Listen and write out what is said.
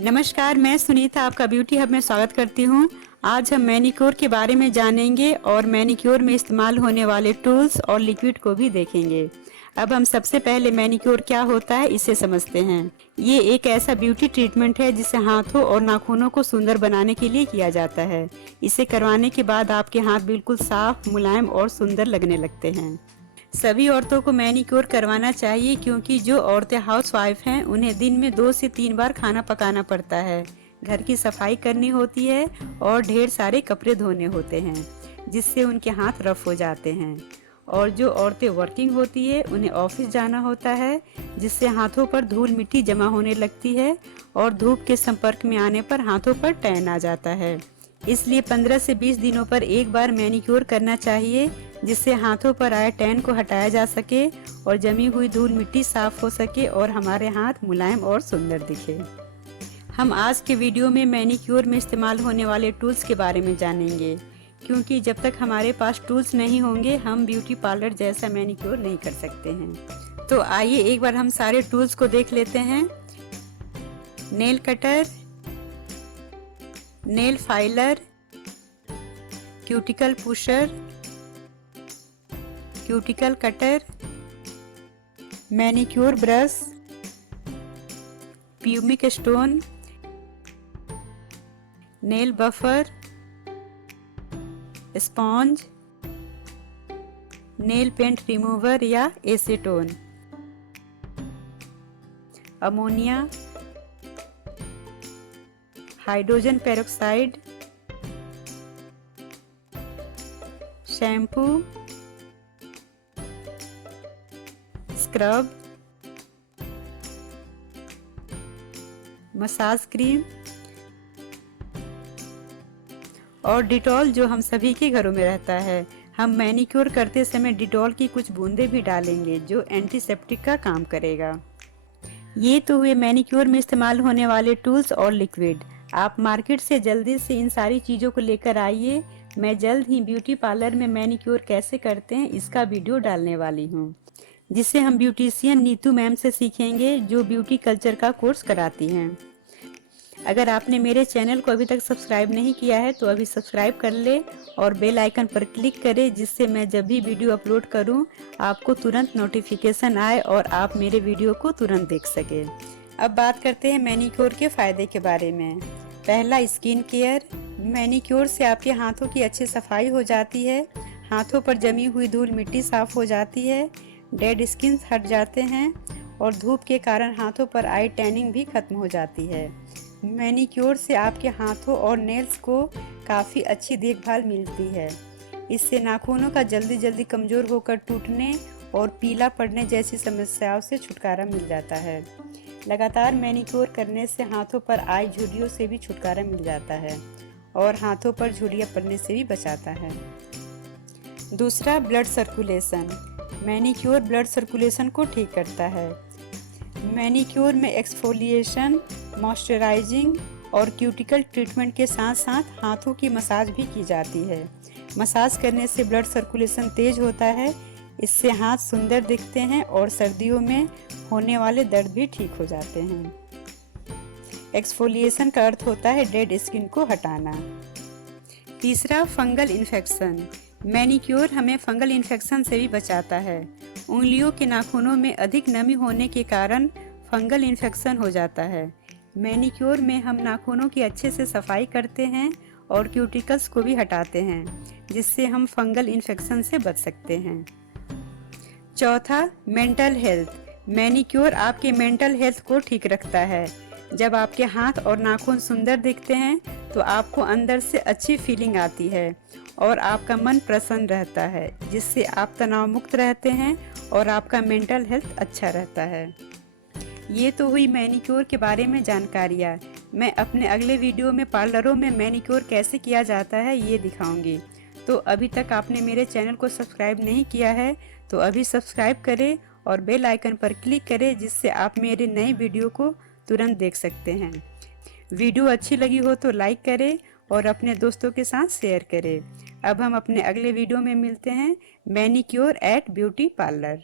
नमस्कार, मैं सुनीता आपका ब्यूटी हब में स्वागत करती हूँ। आज हम मैनीक्योर के बारे में जानेंगे और मैनीक्योर में इस्तेमाल होने वाले टूल्स और लिक्विड को भी देखेंगे। अब हम सबसे पहले मैनीक्योर क्या होता है इसे समझते हैं। ये एक ऐसा ब्यूटी ट्रीटमेंट है जिसे हाथों और नाखूनों को सुंदर बनाने के लिए किया जाता है। इसे करवाने के बाद आपके हाथ बिल्कुल साफ, मुलायम और सुंदर लगने लगते हैं। सभी औरतों को मैनीक्योर करवाना चाहिए क्योंकि जो औरतें हाउसवाइफ हैं उन्हें दिन में 2 से 3 बार खाना पकाना पड़ता है, घर की सफाई करनी होती है और ढेर सारे कपड़े धोने होते हैं, जिससे उनके हाथ रफ हो जाते हैं। और जो औरतें वर्किंग होती है उन्हें ऑफिस जाना होता है, जिससे हाथों पर धूल मिट्टी जमा होने लगती है और धूप के संपर्क में आने पर हाथों पर टैन आ जाता है। इसलिए 15 से 20 दिनों पर एक बार मैनीक्योर करना चाहिए, जिससे हाथों पर आए टैन को हटाया जा सके और जमी हुई धूल मिट्टी साफ हो सके और हमारे हाथ मुलायम और सुंदर दिखे। हम आज के वीडियो में मैनीक्योर में इस्तेमाल होने वाले टूल्स के बारे में जानेंगे, क्योंकि जब तक हमारे पास टूल्स नहीं होंगे हम ब्यूटी पार्लर जैसा मैनीक्योर नहीं कर सकते हैं। तो आइए एक बार हम सारे टूल्स को देख लेते हैं। Nail cutter, nail filer, cuticle pusher, cuticle cutter, manicure brush, pumice stone, nail buffer, sponge, nail paint remover या acetone, ammonia, hydrogen peroxide, shampoo, scrub, massage cream और डिटॉल जो हम सभी के घरों में रहता है। हम मैनीक्योर करते समय डिटॉल की कुछ बूंदें भी डालेंगे जो एंटीसेप्टिक का काम करेगा। ये तो हुए मैनीक्योर में इस्तेमाल होने वाले टूल्स और लिक्विड। आप मार्केट से जल्दी से इन सारी चीज़ों को लेकर आइए। मैं जल्द ही ब्यूटी पार्लर में मैनीक्योर कैसे करते हैं इसका वीडियो डालने वाली हूँ, जिसे हम ब्यूटिशियन नीतू मैम से सीखेंगे जो ब्यूटी कल्चर का कोर्स कराती हैं। अगर आपने मेरे चैनल को अभी तक सब्सक्राइब नहीं किया है तो अभी सब्सक्राइब कर ले और बेल आइकन पर क्लिक करें, जिससे मैं जब भी वीडियो अपलोड करूं आपको तुरंत नोटिफिकेशन आए और आप मेरे वीडियो को तुरंत देख सके। अब बात करते हैं मैनीक्योर के फायदे के बारे में। पहला, स्किन केयर। मैनीक्योर से आपके हाथों की अच्छी सफाई हो जाती है, हाथों पर जमी हुई धूल मिट्टी साफ हो जाती है, डेड स्किन हट जाते हैं और धूप के कारण हाथों पर आई टैनिंग भी खत्म हो जाती है। मैनीक्योर से आपके हाथों और नेल्स को काफ़ी अच्छी देखभाल मिलती है। इससे नाखूनों का जल्दी कमज़ोर होकर टूटने और पीला पड़ने जैसी समस्याओं से छुटकारा मिल जाता है। लगातार मैनीक्योर करने से हाथों पर आई झुर्रियों से भी छुटकारा मिल जाता है और हाथों पर झुर्रियाँ पड़ने से भी बचाता है। दूसरा, blood circulation. Manicure blood circulation को ठीक करता है। मैनीक्योर में एक्सफोलिएशन, मॉइस्चराइजिंग और क्यूटिकल ट्रीटमेंट के साथ साथ हाथों की मसाज भी की जाती है। मसाज करने से ब्लड सर्कुलेशन तेज होता है, इससे हाथ सुंदर दिखते हैं और सर्दियों में होने वाले दर्द भी ठीक हो जाते हैं। एक्सफोलिएशन का अर्थ होता है डेड स्किन को हटाना। तीसरा, फंगल इन्फेक्शन। मैनीक्योर हमें फंगल इन्फेक्शन से भी बचाता है। उंगलियों के नाखूनों में अधिक नमी होने के कारण फंगल इन्फेक्शन हो जाता है। मैनीक्योर में हम नाखूनों की अच्छे से सफाई करते हैं और क्यूटिकल्स को भी हटाते हैं, जिससे हम फंगल इन्फेक्शन से बच सकते हैं। चौथा, मेंटल हेल्थ। मैनीक्योर आपके मेंटल हेल्थ को ठीक रखता है। जब आपके हाथ और नाखून सुंदर दिखते हैं तो आपको अंदर से अच्छी फीलिंग आती है और आपका मन प्रसन्न रहता है, जिससे आप तनाव मुक्त रहते हैं और आपका मेंटल हेल्थ अच्छा रहता है। ये तो हुई मैनीक्योर के बारे में जानकारियाँ। मैं अपने अगले वीडियो में पार्लरों में मैनीक्योर कैसे किया जाता है ये दिखाऊंगी। तो अभी तक आपने मेरे चैनल को सब्सक्राइब नहीं किया है तो अभी सब्सक्राइब करें और बेल आइकन पर क्लिक करें, जिससे आप मेरे नए वीडियो को तुरंत देख सकते हैं। वीडियो अच्छी लगी हो तो लाइक करें और अपने दोस्तों के साथ शेयर करें। अब हम अपने अगले वीडियो में मिलते हैं। Manicure at beauty parlour.